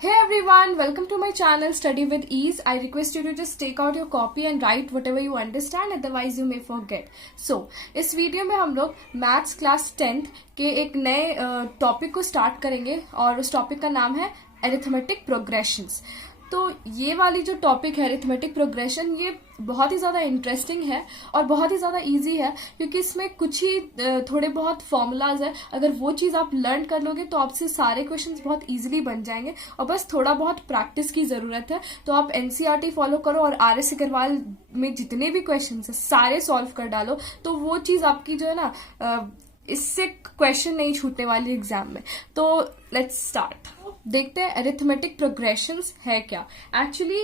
Hey everyone, welcome to my channel Study with Ease. I request you to just take out your copy and write whatever you understand, otherwise you may forget. So, इस video में हम लोग maths class 10th के एक नए topic को start करेंगे और उस टॉपिक का नाम है अरिथमेटिक प्रोग्रेशंस। तो ये वाली जो टॉपिक है अरिथमेटिक प्रोग्रेशन, ये बहुत ही ज़्यादा इंटरेस्टिंग है और बहुत ही ज़्यादा इजी है, क्योंकि इसमें कुछ ही थोड़े बहुत फॉर्मूलाज है। अगर वो चीज़ आप लर्न कर लोगे तो आपसे सारे क्वेश्चंस बहुत इजीली बन जाएंगे और बस थोड़ा बहुत प्रैक्टिस की ज़रूरत है। तो आप एनसीईआरटी फॉलो करो और आर एस अग्रवाल में जितने भी क्वेश्चन है सारे सॉल्व कर डालो, तो वो चीज़ आपकी जो है ना, इससे क्वेश्चन नहीं छूटने वाली एग्जाम में। तो लेट्स स्टार्ट। देखते हैं अरिथमेटिक प्रोग्रेशंस है क्या। एक्चुअली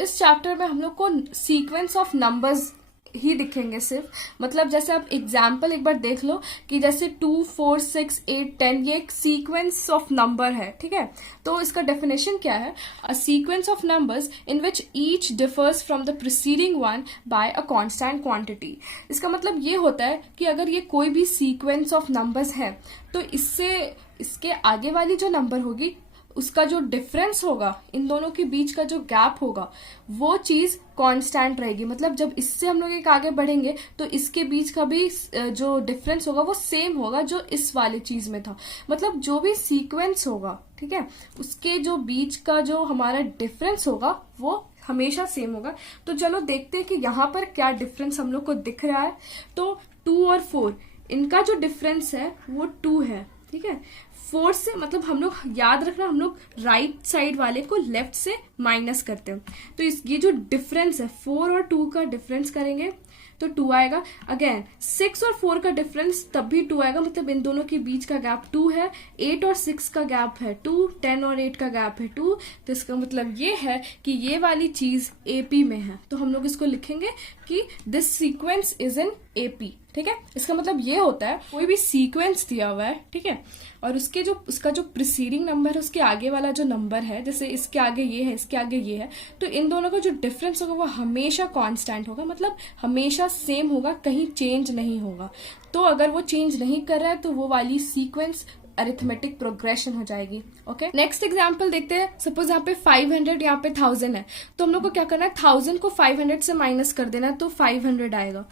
इस चैप्टर में हम लोग को सीक्वेंस ऑफ नंबर्स ही दिखेंगे सिर्फ। मतलब जैसे आप एग्जाम्पल एक बार देख लो कि जैसे 2, 4, 6, 8, 10 ये एक सीक्वेंस ऑफ नंबर है, ठीक है। तो इसका डेफिनेशन क्या है? A sequence of numbers in which each differs from the preceding one by a constant quantity. इसका मतलब ये होता है कि अगर ये कोई भी सीक्वेंस ऑफ नंबर्स है तो इसके आगे वाली जो नंबर होगी उसका जो डिफरेंस होगा, इन दोनों के बीच का जो गैप होगा, वो चीज कांस्टेंट रहेगी। मतलब जब इससे हम लोग एक आगे बढ़ेंगे तो इसके बीच का भी जो डिफरेंस होगा वो सेम होगा जो इस वाली चीज में था। मतलब जो भी सीक्वेंस होगा, ठीक है, उसके जो बीच का जो हमारा डिफरेंस होगा वो हमेशा सेम होगा। तो चलो देखते हैं कि यहाँ पर क्या डिफरेंस हम लोग को दिख रहा है। तो 2 और 4 इनका जो डिफरेंस है वो 2 है, ठीक है। 4 से मतलब हम लोग याद रखना, हम लोग राइट साइड वाले को लेफ्ट से माइनस करते हैं। तो ये जो डिफरेंस है 4 और 2 का डिफरेंस करेंगे तो 2 आएगा। अगेन 6 और 4 का डिफरेंस तब भी 2 आएगा, मतलब इन दोनों के बीच का गैप 2 है। 8 और 6 का गैप है 2, 10 और 8 का गैप है 2। तो इसका मतलब ये है कि ये वाली चीज एपी में है। तो हम लोग इसको लिखेंगे कि this sequence is in AP, ठीक है। इसका मतलब ये होता है कोई भी सीक्वेंस दिया हुआ है, ठीक है, और उसका जो प्रीसीडिंग नंबर है उसके आगे वाला जो नंबर है, जैसे इसके आगे ये है, इसके आगे ये है, तो इन दोनों का जो डिफरेंस होगा वो हमेशा कांस्टेंट होगा, मतलब हमेशा सेम होगा, कहीं चेंज नहीं होगा। तो अगर वो चेंज नहीं कर रहा है तो वो वाली सीक्वेंस अरिथमेटिक प्रोग्रेशन हो जाएगी। ओके, नेक्स्ट एग्जांपल देखते हैं। सपोज यहाँ पे 500, यहाँ पे 1000 है, तो हम लोग को क्या करना है, 1000 को 500 से माइनस कर देना है, तो 500 आएगा।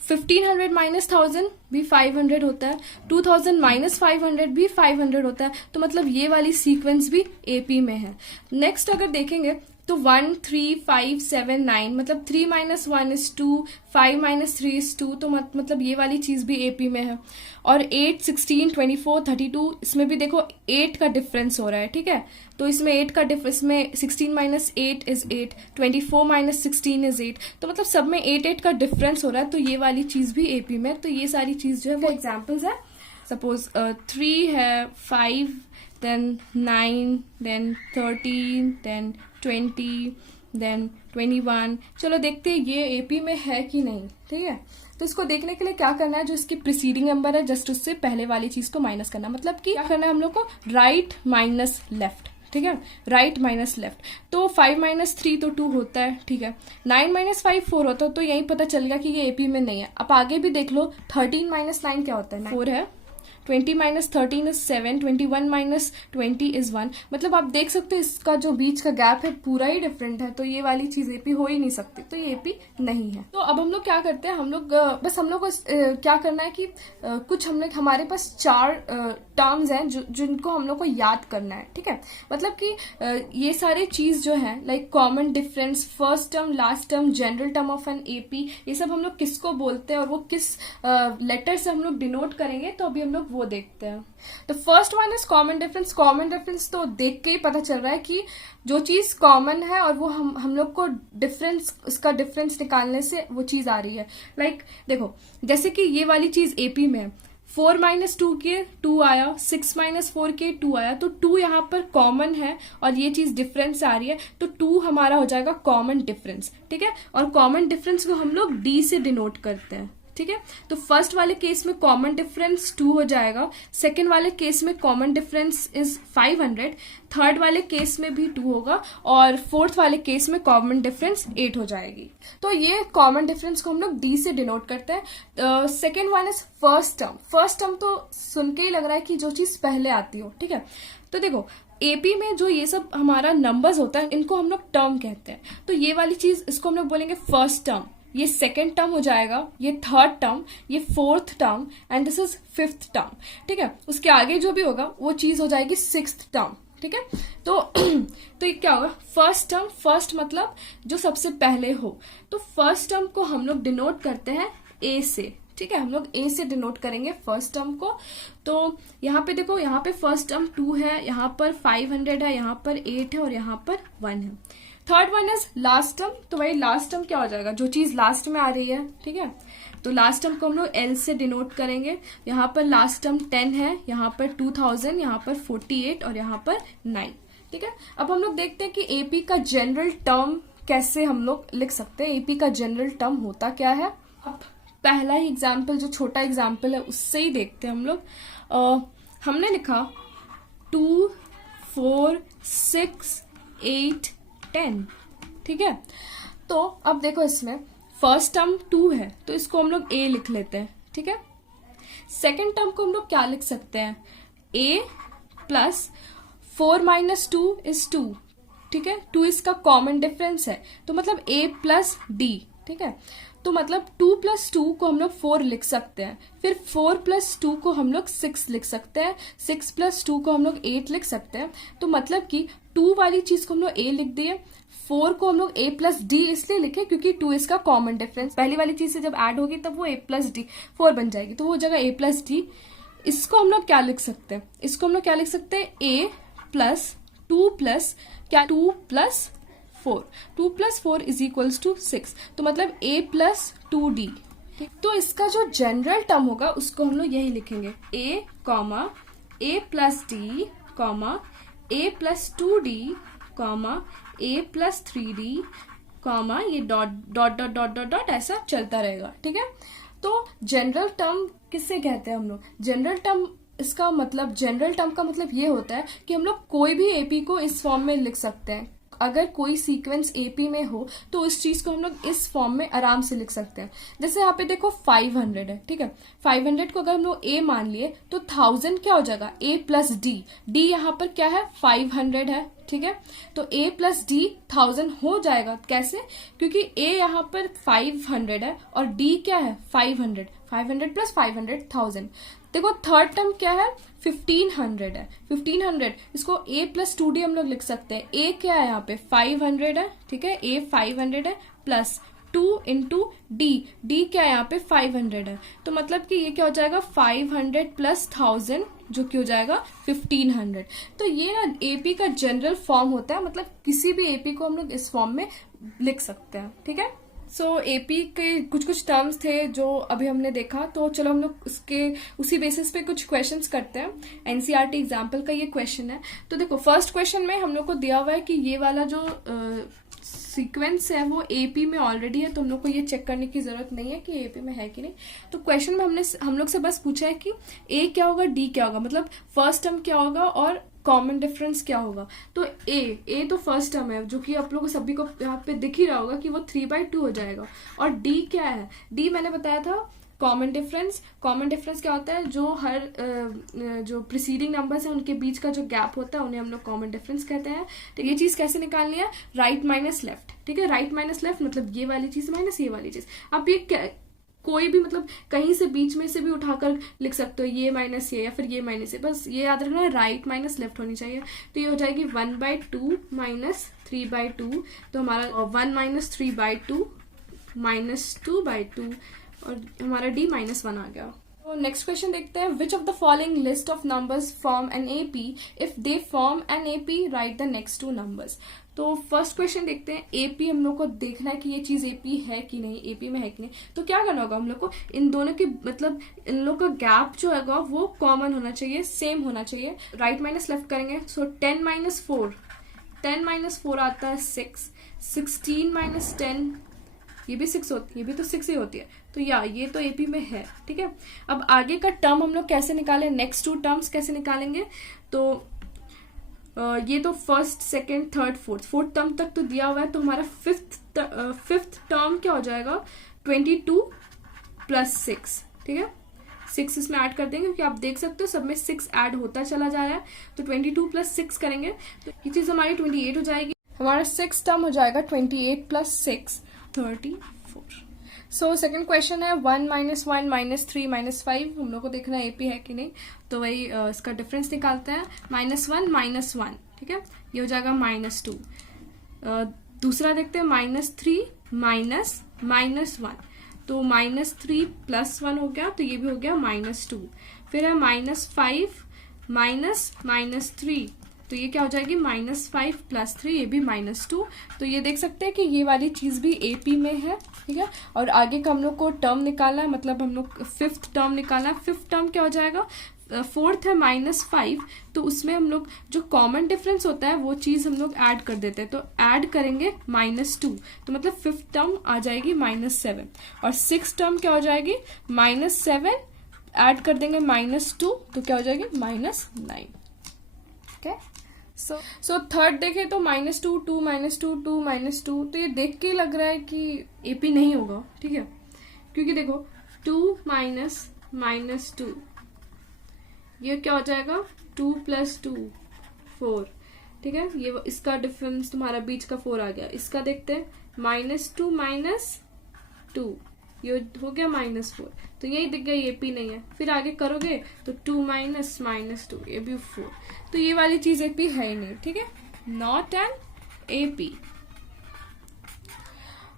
1500 माइनस 1000 भी 500 होता है, 2000 माइनस 500 भी 500 होता है। तो मतलब ये वाली सीक्वेंस भी एपी में है। नेक्स्ट अगर देखेंगे तो 1, 3, 5, 7, 9, मतलब 3 - 1 is 2, 5 - 3 is 2, तो मतलब ये वाली चीज भी एपी में है। और 8, 16, 24, 32, इसमें भी देखो 8 का डिफरेंस हो रहा है, ठीक है। तो इसमें 8 का डिफरेंस में 16 - 8 is 8, 24 - 16 is 8, तो मतलब सब में 8 का डिफरेंस हो रहा है। तो ये वाली चीज भी एपी में। तो ये सारी चीज जो है वो एग्जाम्पल्स है। सपोज 3 है, 5, then 9, then 13, then 20, then 21। चलो देखते हैं ये एपी में है कि नहीं, ठीक है। तो इसको देखने के लिए क्या करना है, जो इसकी प्रीसीडिंग नंबर है जस्ट उससे पहले वाली चीज को माइनस करना। मतलब कि क्या करना है हम लोग को, राइट माइनस लेफ्ट, ठीक है, राइट माइनस लेफ्ट। तो 5 - 3 तो 2 होता है, ठीक है। 9 - 5 4 होता है, तो यही पता चलेगा कि ये एपी में नहीं है। अब आगे भी देख लो, 13 - 9 क्या होता है, 4 है। 20 - 13 is 7, 21 - 20 is 1। मतलब आप देख सकते हो इसका जो बीच का गैप है पूरा ही डिफरेंट है, तो ये वाली चीज एपी हो ही नहीं सकती, तो ये एपी नहीं है। तो अब हम लोग क्या करते हैं, हम लोग क्या करना है कि कुछ हमारे पास 4 टर्म्स हैं जिनको हम लोग को याद करना है, ठीक है। मतलब कि ये सारे चीज जो है, like common difference, first term, last term, general term of an AP, ये सब हम लोग किसको बोलते हैं और वो किस लेटर से हम लोग डिनोट करेंगे, तो अभी हम लोग वो देखते हैं। तो first one is common difference. Common difference तो देख के ही पता चल रहा है कि जो चीज कॉमन है और वो हम लोग को उसका डिफरेंस निकालने से वो चीज आ रही है। लाइक देखो, जैसे कि ये वाली चीज एपी में है, 4 - 2 के 2 आया, 6 - 4 के 2 आया, तो 2 यहाँ पर कॉमन है और ये चीज डिफरेंस आ रही है, तो 2 हमारा हो जाएगा कॉमन डिफरेंस, ठीक है। और कॉमन डिफरेंस को हम लोग डी से डिनोट करते हैं, ठीक है। तो फर्स्ट वाले केस में कॉमन डिफरेंस 2 हो जाएगा, सेकंड वाले केस में कॉमन डिफरेंस इज 500, थर्ड वाले केस में भी 2 होगा और फोर्थ वाले केस में कॉमन डिफरेंस 8 हो जाएगी। तो ये कॉमन डिफरेंस को हम लोग डी से डिनोट करते हैं। Second one is first term. First term तो सुन के ही लग रहा है कि जो चीज पहले आती हो, ठीक है। तो देखो एपी में जो ये सब हमारा नंबर्स होता है इनको हम लोग टर्म कहते हैं। तो ये वाली चीज इसको हम लोग बोलेंगे फर्स्ट टर्म, ये सेकेंड टर्म हो जाएगा, ये थर्ड टर्म, ये fourth term and this is fifth term. ठीक है, उसके आगे जो भी होगा वो चीज हो जाएगी सिक्स्थ टर्म। ठीक है, तो ये क्या होगा, फर्स्ट टर्म, फर्स्ट मतलब जो सबसे पहले हो। तो फर्स्ट टर्म को हम लोग डिनोट करते हैं ए से। ठीक है, हम लोग ए से डिनोट करेंगे फर्स्ट टर्म को। तो यहाँ पे देखो, यहाँ पे फर्स्ट टर्म 2 है, यहाँ पर 500 है, यहाँ पर 8 है और यहाँ पर 1 है। Third one is last term. तो वही लास्ट टर्म क्या हो जाएगा, जो चीज लास्ट में आ रही है। ठीक है, तो लास्ट टर्म को हम लोग एल से डिनोट करेंगे। यहाँ पर लास्ट टर्म 10 है, यहाँ पर 2000, यहाँ पर 48 और यहाँ पर 9। ठीक है, अब हम लोग देखते हैं कि एपी का जनरल टर्म कैसे हम लोग लिख सकते हैं। एपी का जनरल टर्म होता क्या है, अब पहला ही एग्जाम्पल, जो छोटा एग्जाम्पल है उससे ही देखते हैं हम लोग। हमने लिखा 2, 4, 6, 8, 10। ठीक है, तो अब देखो इसमें फर्स्ट टर्म 2 है तो इसको हम लोग ए लिख लेते हैं। ठीक है, सेकेंड टर्म को हम लोग क्या लिख सकते हैं, ए प्लस 4 - 2 इज 2। ठीक है, 2 इसका कॉमन डिफरेंस है तो मतलब ए प्लस डी। ठीक है, तो मतलब 2 + 2 को हम लोग 4 लिख सकते हैं, फिर 4 + 2 को हम लोग 6 लिख सकते हैं, 6 + 2 को हम लोग 8 लिख सकते हैं। तो मतलब कि 2 वाली चीज को हम लोग ए लिख दिए, 4 को हम लोग ए प्लस डी इसलिए लिखे क्योंकि 2 इसका कॉमन डिफरेंस, पहली वाली चीज से जब ऐड होगी तब वो ए प्लस डी 4 बन जाएगी, तो वो जगह ए प्लस डी। इसको हम लोग क्या लिख सकते हैं, इसको हम लोग क्या लिख सकते हैं, ए प्लस 2 प्लस क्या 2 + 4, 2 + 4 = 6। तो मतलब a + 2d। तो इसका जो जनरल टर्म होगा उसको हम लोग यही लिखेंगे, a, a + d, a + 2d, a + 3d, ये dot dot dot dot dot dot ऐसा चलता रहेगा। ठीक है, तो जनरल टर्म किससे कहते हैं हम लोग, जनरल टर्म इसका मतलब, जनरल टर्म का मतलब ये होता है कि हम लोग कोई भी एपी को इस फॉर्म में लिख सकते हैं। अगर कोई सीक्वेंस एपी में हो तो उस चीज को हम लोग इस फॉर्म में आराम से लिख सकते हैं। जैसे यहाँ पे देखो 500 है। ठीक है, 500 को अगर हम लोग ए मान लिए तो 1000 क्या हो जाएगा, ए प्लस डी। डी यहाँ पर क्या है, 500 है। ठीक है, तो a + d 1000 हो जाएगा। कैसे, क्योंकि a यहाँ पर 500 है और d क्या है 500, 500 + 500 1000। देखो थर्ड टर्म क्या है, 1500 है, 1500 इसको a + 2d हम लोग लिख सकते हैं। a क्या है यहाँ पे 500 है। ठीक है, a 500 है प्लस 2 × d, d क्या है यहाँ पे 500 है। तो मतलब कि ये क्या हो जाएगा 500 + 1000 जो कि हो जाएगा 1500। तो ये ना एपी का जनरल फॉर्म होता है, मतलब किसी भी एपी को हम लोग इस फॉर्म में लिख सकते हैं। ठीक है, सो एपी के कुछ टर्म्स थे जो अभी हमने देखा, तो चलो हम लोग उसके उसी बेसिस पे कुछ क्वेश्चंस करते हैं। एनसीईआरटी एग्जाम्पल का ये क्वेश्चन है। तो देखो फर्स्ट क्वेश्चन में हम लोग को दिया हुआ है कि ये वाला जो सीक्वेंस है वो एपी में ऑलरेडी है, तो हम लोग को ये चेक करने की जरूरत नहीं है कि एपी में है कि नहीं। तो क्वेश्चन में हम लोग से बस पूछा है कि ए क्या होगा, डी क्या होगा, मतलब फर्स्ट टर्म क्या होगा और कॉमन डिफरेंस क्या होगा। तो ए तो फर्स्ट टर्म है जो कि आप लोगों को सभी को यहाँ पे दिख ही रहा होगा कि वो 3/2 हो जाएगा। और डी क्या है, डी मैंने बताया था कॉमन डिफरेंस। कॉमन डिफरेंस क्या होता है, जो हर जो प्रीसीडिंग नंबर्स है उनके बीच का जो गैप होता है उन्हें हम लोग कॉमन डिफरेंस कहते हैं। तो ये चीज कैसे निकालनी है, राइट माइनस लेफ्ट। ठीक है, राइट माइनस लेफ्ट मतलब ये वाली चीज माइनस ये वाली चीज। अब ये कोई भी मतलब कहीं से बीच में से भी उठाकर लिख सकते हो, ये माइनस ये या फिर ये माइनस ये, बस ये याद रखना है राइट माइनस लेफ्ट होनी चाहिए। तो ये हो जाएगी 1/2 - 3/2। तो हमारा 1 - 3/2 - 2/2 और हमारा d -1 आ गया। तो नेक्स्ट क्वेश्चन देखते हैं, which of the following list of numbers form an AP, if they form an AP right the next 2 numbers. तो फर्स्ट क्वेश्चन देखते हैं, एपी हम लोग को देखना है कि ये चीज एपी है कि नहीं, एपी में है कि नहीं। तो क्या करना होगा हम लोग को, इन दोनों के मतलब इन लोग का गैप जो है वो कॉमन होना चाहिए, सेम होना चाहिए। राइट माइनस लेफ्ट करेंगे, सो 10 - 4, 10 - 4 आता है 6, 16 - 10 ये भी 6 होती है, ये भी तो 6 ही होती है। तो ये तो एपी में है। ठीक है, अब आगे का टर्म हम लोग कैसे निकालें, नेक्स्ट 2 टर्म्स कैसे निकालेंगे। तो ये तो first second third fourth term तक तो दिया हुआ है। तो हमारा फिफ्थ टर्म क्या हो जाएगा 22 + 6। ठीक है, 6 इसमें ऐड कर देंगे क्योंकि आप देख सकते हो सब में 6 ऐड होता चला जा रहा है। तो 22 + 6 करेंगे तो ये चीज हमारी 28 हो जाएगी। हमारा 6 टर्म हो जाएगा 28 + 6 34। सो सेकंड क्वेश्चन है 1 - 1 - 3 - 5। हम लोग को देखना है एपी है कि नहीं, तो वही इसका डिफरेंस निकालते हैं। -1 - 1, ठीक है, ये हो जाएगा -2। दूसरा देखते हैं -3 - -1, तो -3 + 1 हो गया, तो ये भी हो गया -2। फिर है -5 - -3, तो ये क्या हो जाएगी -5 + 3, ये भी -2। तो ये देख सकते हैं कि ये वाली चीज भी एपी में है, ठीक है। और आगे का हम लोग को टर्म निकालना है, मतलब हम लोग 5th टर्म निकालना है। 5th टर्म क्या हो जाएगा, 4th है -5, तो उसमें हम लोग जो कॉमन डिफरेंस होता है वो चीज हम लोग ऐड कर देते हैं, तो ऐड करेंगे -2, तो मतलब 5th टर्म आ जाएगी -7। और 6th टर्म क्या हो जाएगी, -7 ऐड कर देंगे -2, तो क्या हो जाएगी -9। ओके, सो थर्ड देखें तो -2 2 -2 2 -2, तो ये देख के लग रहा है कि एपी नहीं होगा, ठीक है, क्योंकि देखो 2 - -2, ये क्या हो जाएगा 2 + 2 4, ठीक है। ये इसका डिफरेंस तुम्हारा बीच का 4 आ गया। इसका देखते हैं -2 - 2, ये हो गया -4, तो यही दिख गया ये पी नहीं है। फिर आगे करोगे तो 2 - -2, ये भी 4, तो ये वाली चीज एपी है ही नहीं, ठीक है, not an AP.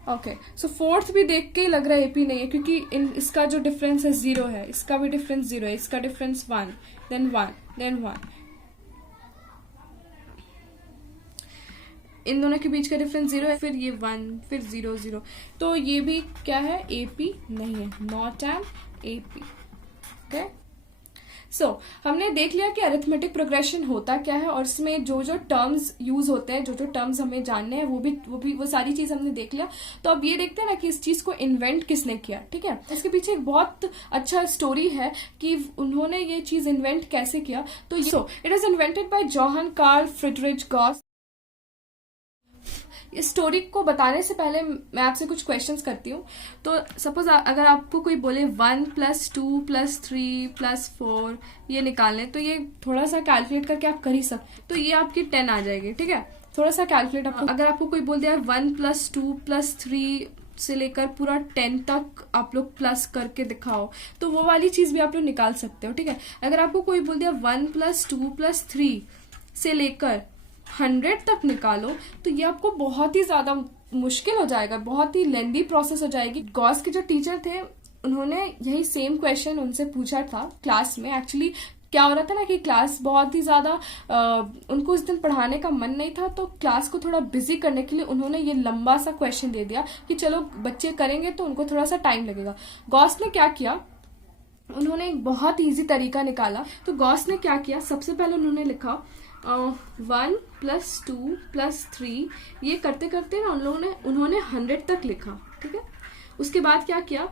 Okay, so 4th भी देख के ही लग रहा है एपी नहीं है, क्योंकि इसका जो डिफरेंस है 0 है, इसका भी डिफरेंस 0 है, इसका डिफरेंस 1 देन 1 देन 1, इन दोनों के बीच का डिफरेंस 0 है, फिर ये 1 फिर 0 0, तो ये भी क्या है, एपी नहीं है, नॉट एन एपी। ओके, सो हमने देख लिया कि अरिथमेटिक प्रोग्रेशन होता क्या है, और इसमें जो जो टर्म्स यूज होते हैं, जो जो टर्म्स हमें जानने हैं, वो सारी चीज हमने देख लिया। तो अब ये देखते हैं ना कि इस चीज को इन्वेंट किसने किया, ठीक है। इसके पीछे एक बहुत अच्छा स्टोरी है कि उन्होंने ये चीज इन्वेंट कैसे किया। तो it was invented by Johann Carl Friedrich Gauss. इस स्टोरी को बताने से पहले मैं आपसे कुछ क्वेश्चंस करती हूँ। तो सपोज अगर आपको कोई बोले 1 + 2 + 3 + 4 ये निकालने, तो ये थोड़ा सा कैलकुलेट करके आप कर ही सकते, तो ये आपकी 10 आ जाएगी, ठीक है। थोड़ा सा कैलकुलेट अगर आपको कोई बोल दिया 1 + 2 + 3 से लेकर पूरा 10 तक आप लोग प्लस करके दिखाओ, तो वो वाली चीज भी आप लोग निकाल सकते हो, ठीक है। अगर आपको कोई बोल दिया 1 + 2 + 3 से लेकर 100 तक निकालो, तो ये आपको बहुत ही ज्यादा मुश्किल हो जाएगा, बहुत ही लेंदी प्रोसेस हो जाएगी। गॉस के जो टीचर थे उन्होंने यही सेम क्वेश्चन उनसे पूछा था क्लास में। एक्चुअली क्या हो रहा था ना कि क्लास बहुत ही ज्यादा उनको उस दिन पढ़ाने का मन नहीं था, तो क्लास को थोड़ा बिजी करने के लिए उन्होंने ये लंबा सा क्वेश्चन दे दिया कि चलो बच्चे करेंगे तो उनको थोड़ा सा टाइम लगेगा। गॉस ने क्या किया, उन्होंने एक बहुत ईजी तरीका निकाला। तो गॉस ने क्या किया, सबसे पहले उन्होंने लिखा 1 + 2 + 3, ये करते करते ना उन्होंने 100 तक लिखा, ठीक है। उसके बाद क्या किया,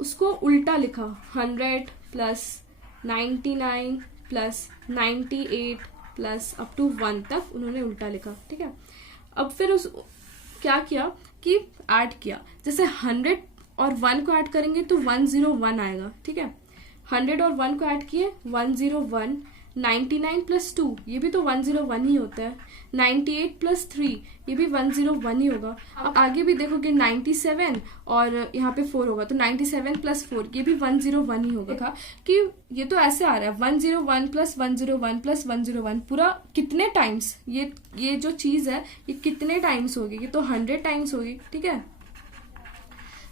उसको उल्टा लिखा, 100 + 99 + 98 + अप टू 1 तक उन्होंने उल्टा लिखा, ठीक है। अब फिर क्या किया कि ऐड किया, जैसे 100 और 1 को ऐड करेंगे तो 101 आएगा, ठीक है। 100 और 1 को ऐड किए 101, 99 + 2 ये भी तो 101 ही होता है, 98 + 3 ये भी 101 ही होगा। अब आगे भी देखोगे 97 और यहाँ पे 4 होगा, तो 97 + 4 ये भी 101 ही होगा। देखा कि ये तो ऐसे आ रहा है 101 + 101 + 101, पूरा कितने टाइम्स ये जो चीज है ये कितने टाइम्स होगी, ये तो 100 टाइम्स होगी, ठीक है।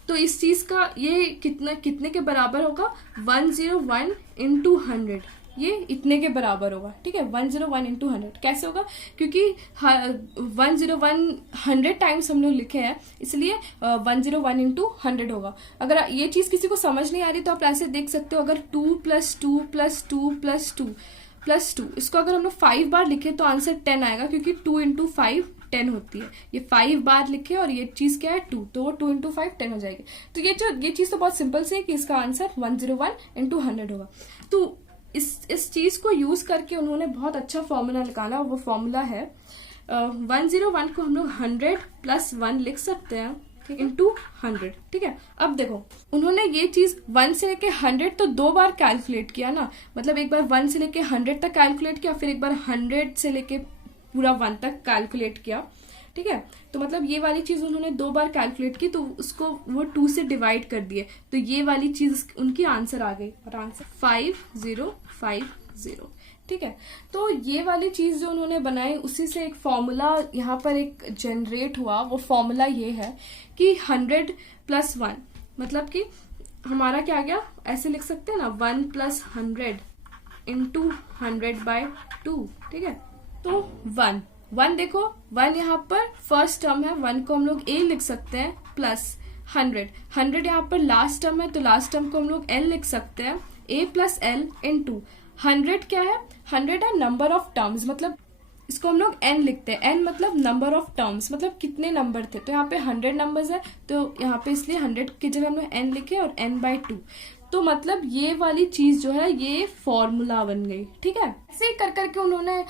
तो इस चीज का ये कितने के बराबर होगा, 101 × 100, ये इतने के बराबर होगा, ठीक है। 101 × 100 कैसे होगा, क्योंकि 101 100 टाइम्स हम लोग लिखे हैं, इसलिए 101 × 100 होगा। अगर ये चीज किसी को समझ नहीं आ रही तो आप ऐसे देख सकते हो, अगर 2 + 2 + 2 + 2 + 2 इसको अगर हम लोग 5 बार लिखे तो आंसर 10 आएगा, क्योंकि 2 × 5 10 होती है। ये 5 बार लिखे और ये चीज क्या है 2, तो वो 2 × 5 10 हो जाएगी। तो ये चीज तो बहुत सिंपल सी है कि इसका आंसर 101 × 100 होगा। तो इस चीज को यूज करके उन्होंने बहुत अच्छा फॉर्मूला निकाला, वो फॉर्मूला है 101 को हम लोग 100 + 1 लिख सकते हैं, ठीक है, इंटू 100। ठीक है, अब देखो उन्होंने ये चीज 1 से लेके 100 तो 2 बार कैलकुलेट किया ना, मतलब एक बार 1 से लेके 100 तक कैलकुलेट किया, फिर एक बार 100 से लेके पूरा 1 तक कैलकुलेट किया। ठीक है, तो मतलब ये वाली चीज उन्होंने 2 बार कैलकुलेट की, तो उसको वो 2 से डिवाइड कर दिए, तो ये वाली चीज उनकी आंसर आ गई, और आंसर 5050। ठीक है, तो ये वाली चीज जो उन्होंने बनाई उसी से एक फॉर्मूला यहाँ पर एक जनरेट हुआ। वो फॉर्मूला ये है कि 100 + 1 मतलब कि हमारा क्या आ गया, ऐसे लिख सकते हैं ना, 1 + 100 इंटू 100/2। ठीक है, तो 1 देखो 1 यहाँ पर फर्स्ट टर्म है, 1 को हम लोग a लिख सकते हैं, प्लस 100 यहाँ पर लास्ट टर्म है, तो लास्ट टर्म को हम लोग l लिख सकते हैं, a + l इंटू 100 क्या है, 100 है नंबर ऑफ टर्म्स, मतलब इसको हम लोग n लिखते हैं, n मतलब नंबर ऑफ टर्म्स, मतलब कितने नंबर थे, तो यहाँ पे 100 नंबर्स है, तो यहाँ पे इसलिए 100 की जगह हम लोग n लिखे और n/2। तो मतलब ये वाली चीज जो है ये फॉर्मूला बन गई। ठीक है, ऐसे ही कर करके उन्होंने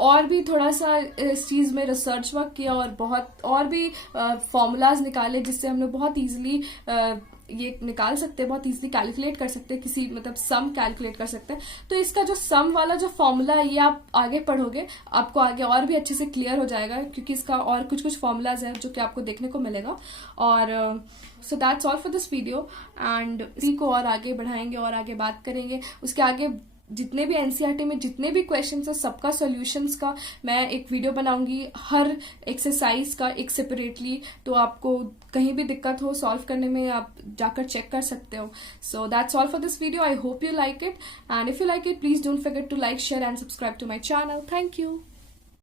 और भी थोड़ा सा इस चीज में रिसर्च वर्क किया और बहुत और भी फॉर्मूलाज निकाले, जिससे हम लोग बहुत इजीली ये निकाल सकते हैं, बहुत इजीली कैलकुलेट कर सकते हैं, किसी मतलब सम कैलकुलेट कर सकते हैं। तो इसका जो सम वाला जो फॉर्मूला है ये आप आगे पढ़ोगे, आपको आगे और भी अच्छे से क्लियर हो जाएगा, क्योंकि इसका और कुछ कुछ फॉर्मूलाज है जो कि आपको देखने को मिलेगा। और सो that's all for this video, and इसी को और आगे बढ़ाएंगे और आगे बात करेंगे। उसके आगे जितने भी एनसीईआरटी में जितने भी क्वेश्चंस है सबका सॉल्यूशंस का मैं एक वीडियो बनाऊंगी, हर एक्सरसाइज का एक सेपरेटली, तो आपको कहीं भी दिक्कत हो सॉल्व करने में आप जाकर चेक कर सकते हो। So that's all for this video, I hope you like it, and if you like it please don't forget to like, share and subscribe to my channel. Thank you.